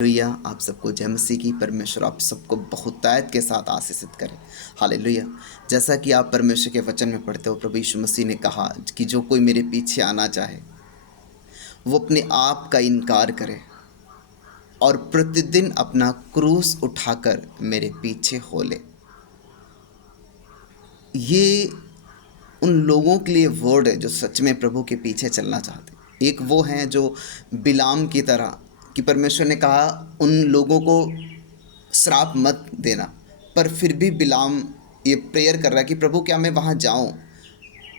Hallelujah. आप सबको जय मसीह की। परमेश्वर आप सबको बहुतायत के साथ आशीषित करे। हालेलुया। जैसा कि आप परमेश्वर के वचन में पढ़ते हो, प्रभु यीशु मसीह ने कहा कि जो कोई मेरे पीछे आना चाहे वो अपने आप का इनकार करे और प्रतिदिन अपना क्रूस उठाकर मेरे पीछे हो ले। ये उन लोगों के लिए वर्ड है जो सच में प्रभु के पीछे चलना चाहते हैं। एक वो हैं जो बिलाम की तरह कि परमेश्वर ने कहा उन लोगों को श्राप मत देना, पर फिर भी बिलाम ये प्रेयर कर रहा है कि प्रभु क्या मैं वहाँ जाऊँ।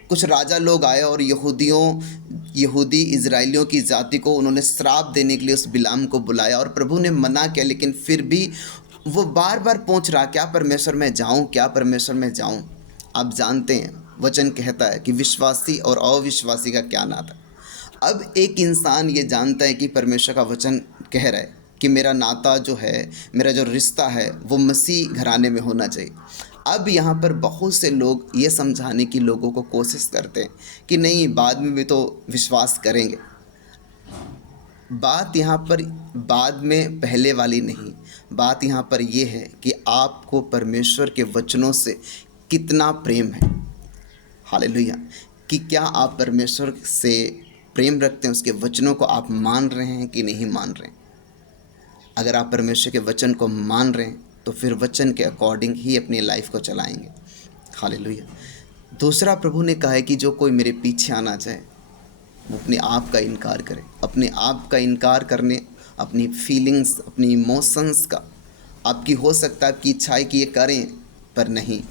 कुछ राजा लोग आए और यहूदी इजराइलियों की जाति को उन्होंने श्राप देने के लिए उस बिलाम को बुलाया और प्रभु ने मना किया, लेकिन फिर भी वो बार बार पूछ रहा क्या परमेश्वर मैं जाऊँ, क्या परमेश्वर मैं जाऊँ। आप जानते हैं वचन कहता है कि विश्वासी और अविश्वासी का क्या नाता। अब एक इंसान ये जानता है कि परमेश्वर का वचन कह रहा है कि मेरा नाता जो है, मेरा जो रिश्ता है वो मसीह घराने में होना चाहिए। अब यहाँ पर बहुत से लोग ये समझाने की लोगों को कोशिश करते हैं कि नहीं, बाद में भी तो विश्वास करेंगे। बात यहाँ पर बाद में पहले वाली नहीं, बात यहाँ पर ये है कि आपको परमेश्वर के वचनों से कितना प्रेम है। हालेलुया। कि क्या आप परमेश्वर से प्रेम रखते हैं, उसके वचनों को आप मान रहे हैं कि नहीं मान रहे हैं। अगर आप परमेश्वर के वचन को मान रहे हैं तो फिर वचन के अकॉर्डिंग ही अपनी लाइफ को चलाएंगे। हालेलुया। दूसरा, प्रभु ने कहा है कि जो कोई मेरे पीछे आना चाहे वो अपने आप का इनकार करे। अपने आप का इनकार करने, अपनी फीलिंग्स, अपनी इमोशंस का, आपकी हो सकता है आपकी इच्छा है कि ये करें पर नहीं,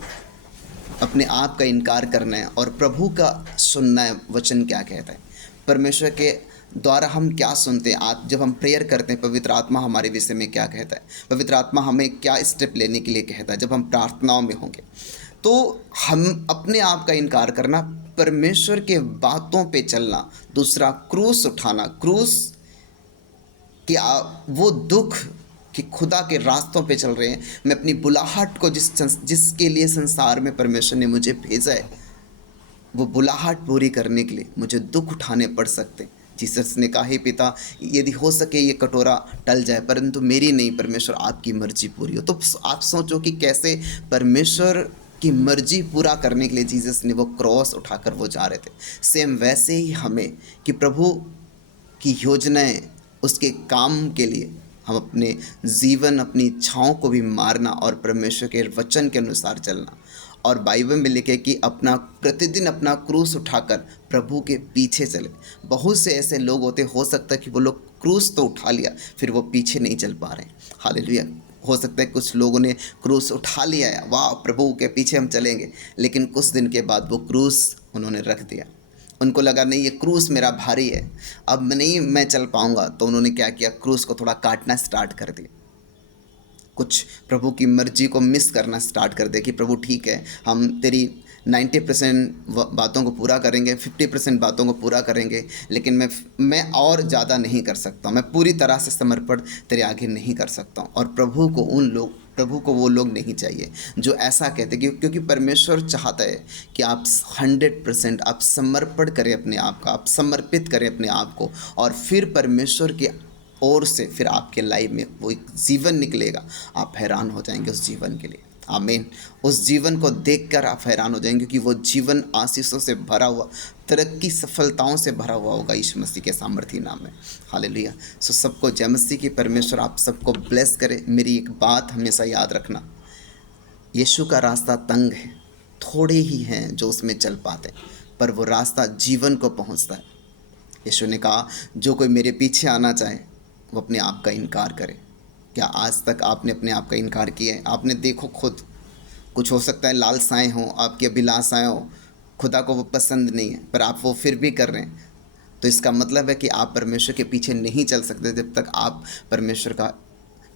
अपने आप का इनकार करना है और प्रभु का सुनना है। वचन क्या कहता है, परमेश्वर के द्वारा हम क्या सुनते हैं। आज जब हम प्रेयर करते हैं, पवित्र आत्मा हमारे विषय में क्या कहता है, पवित्र आत्मा हमें क्या स्टेप लेने के लिए कहता है। जब हम प्रार्थनाओं में होंगे तो हम अपने आप का इनकार करना, परमेश्वर के बातों पे चलना। दूसरा, क्रूस उठाना। क्रूस कि वो दुख कि खुदा के रास्तों पे चल रहे हैं। मैं अपनी बुलाहट को जिसके लिए संसार में परमेश्वर ने मुझे भेजा है, वो बुलाहट पूरी करने के लिए मुझे दुख उठाने पड़ सकते हैं। जीसस ने कहा, हे पिता, यदि हो सके ये कटोरा टल जाए, परंतु मेरी नहीं, परमेश्वर आपकी मर्जी पूरी हो। तो आप सोचो कि कैसे परमेश्वर की मर्जी पूरा करने के लिए जीसस ने वो क्रॉस उठाकर वो जा रहे थे। सेम वैसे ही हमें कि प्रभु की योजनाएं, उसके काम के लिए हम अपने जीवन, अपनी इच्छाओं को भी मारना और परमेश्वर के वचन के अनुसार चलना। और बाइबल में लिखे कि अपना प्रतिदिन अपना क्रूस उठाकर प्रभु के पीछे चले। बहुत से ऐसे लोग होते, हो सकता है कि वो लोग क्रूस तो उठा लिया, फिर वो पीछे नहीं चल पा रहे हैं। हालेलुया। हो सकता है कुछ लोगों ने क्रूस उठा लिया है, वाह प्रभु के पीछे हम चलेंगे, लेकिन कुछ दिन के बाद वो क्रूस उन्होंने रख दिया। उनको लगा नहीं, ये क्रूस मेरा भारी है, अब नहीं मैं चल पाऊंगा। तो उन्होंने क्या किया, क्रूस को थोड़ा काटना स्टार्ट कर दिया। कुछ प्रभु की मर्जी को मिस करना स्टार्ट कर दे कि प्रभु ठीक है, हम तेरी 90% बातों को पूरा करेंगे, 50% बातों को पूरा करेंगे, लेकिन मैं और ज़्यादा नहीं कर सकता, मैं पूरी तरह से समर्पण तेरे आगे नहीं कर सकता हूँ। और प्रभु को वो लोग नहीं चाहिए जो ऐसा कहते, क्योंकि परमेश्वर चाहता है कि आप 100% आप समर्पण करें अपने आप का, आप समर्पित करें अपने आप को, और फिर परमेश्वर के और से फिर आपके लाइफ में वो एक जीवन निकलेगा। आप हैरान हो जाएंगे उस जीवन के लिए। आमीन। उस जीवन को देखकर आप हैरान हो जाएंगे क्योंकि वो जीवन आशीषों से भरा हुआ, तरक्की, सफलताओं से भरा हुआ होगा यीशु मसीह के सामर्थी नाम में। हालेलुया। सो सबको जय मसीह की। परमेश्वर आप सबको ब्लेस करे। मेरी एक बात हमेशा याद रखना, यीशु का रास्ता तंग है, थोड़े ही हैं जो उसमें चल पाते, पर वो रास्ता जीवन को पहुंचता है। यीशु ने कहा, जो कोई मेरे पीछे आना चाहे वो अपने आप का इनकार करे। क्या आज तक आपने अपने आप का इनकार किया है? आपने देखो खुद, कुछ हो सकता है लालसाएं हों, आपकी अभिलाषाएं हो, खुदा को वो पसंद नहीं है, पर आप वो फिर भी कर रहे हैं। तो इसका मतलब है कि आप परमेश्वर के पीछे नहीं चल सकते जब तक आप परमेश्वर का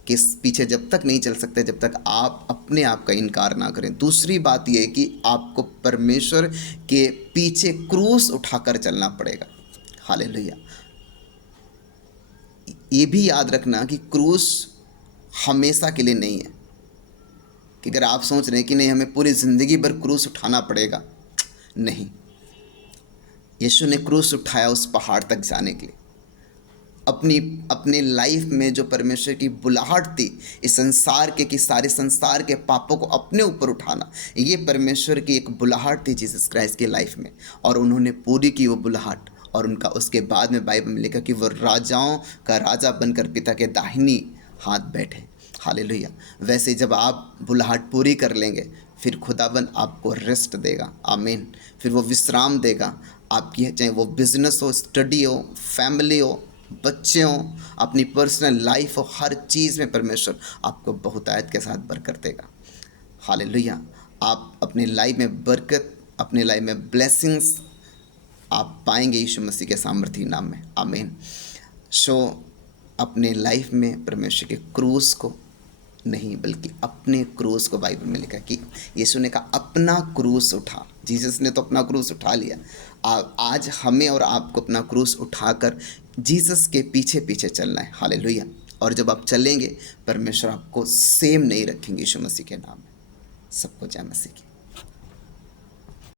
किस पीछे जब तक नहीं चल सकते जब तक आप अपने आप का इनकार ना करें। दूसरी बात यह है कि आपको परमेश्वर के पीछे क्रूस उठाकर चलना पड़ेगा। हालेलुया। ये भी याद रखना कि क्रूस हमेशा के लिए नहीं है, कि अगर आप सोच रहे हैं कि नहीं हमें पूरी ज़िंदगी भर क्रूस उठाना पड़ेगा, नहीं। यीशु ने क्रूस उठाया उस पहाड़ तक जाने के लिए, अपनी अपने लाइफ में जो परमेश्वर की बुलाहट थी इस संसार के कि सारे संसार के पापों को अपने ऊपर उठाना, ये परमेश्वर की एक बुलाहट थी जीसस क्राइस्ट की लाइफ में, और उन्होंने पूरी की वो बुलाहट। और उनका उसके बाद में बाइबल में लिखा कि वो राजाओं का राजा बनकर पिता के दाहिनी हाथ बैठे। हालेलुया। वैसे जब आप बुलाहट पूरी कर लेंगे फिर खुदाबंद आपको रेस्ट देगा। आमीन। फिर वो विश्राम देगा आपकी, चाहे वो बिजनेस हो, स्टडी हो, फैमिली हो, बच्चे हों, अपनी पर्सनल लाइफ हो, हर चीज़ में परमेश्वर आपको बहुतायत के साथ बरकत देगा। हालेलुया। आप अपनी लाइफ में बरकत, अपनी लाइफ में ब्लेसिंग्स आप पाएंगे यीशु मसीह के सामर्थी नाम में। आमीन। सो अपने लाइफ में परमेश्वर के क्रूस को नहीं बल्कि अपने क्रूस को, बाइबल में लिखा कि यीशु ने कहा अपना क्रूस उठा। जीसस ने तो अपना क्रूस उठा लिया। आज हमें और आपको अपना क्रूस उठाकर जीसस के पीछे पीछे चलना है। हालेलुया। और जब आप चलेंगे परमेश्वर आपको सेम नहीं रखेंगे यीशु मसीह के नाम में। सबको जय मसीह की।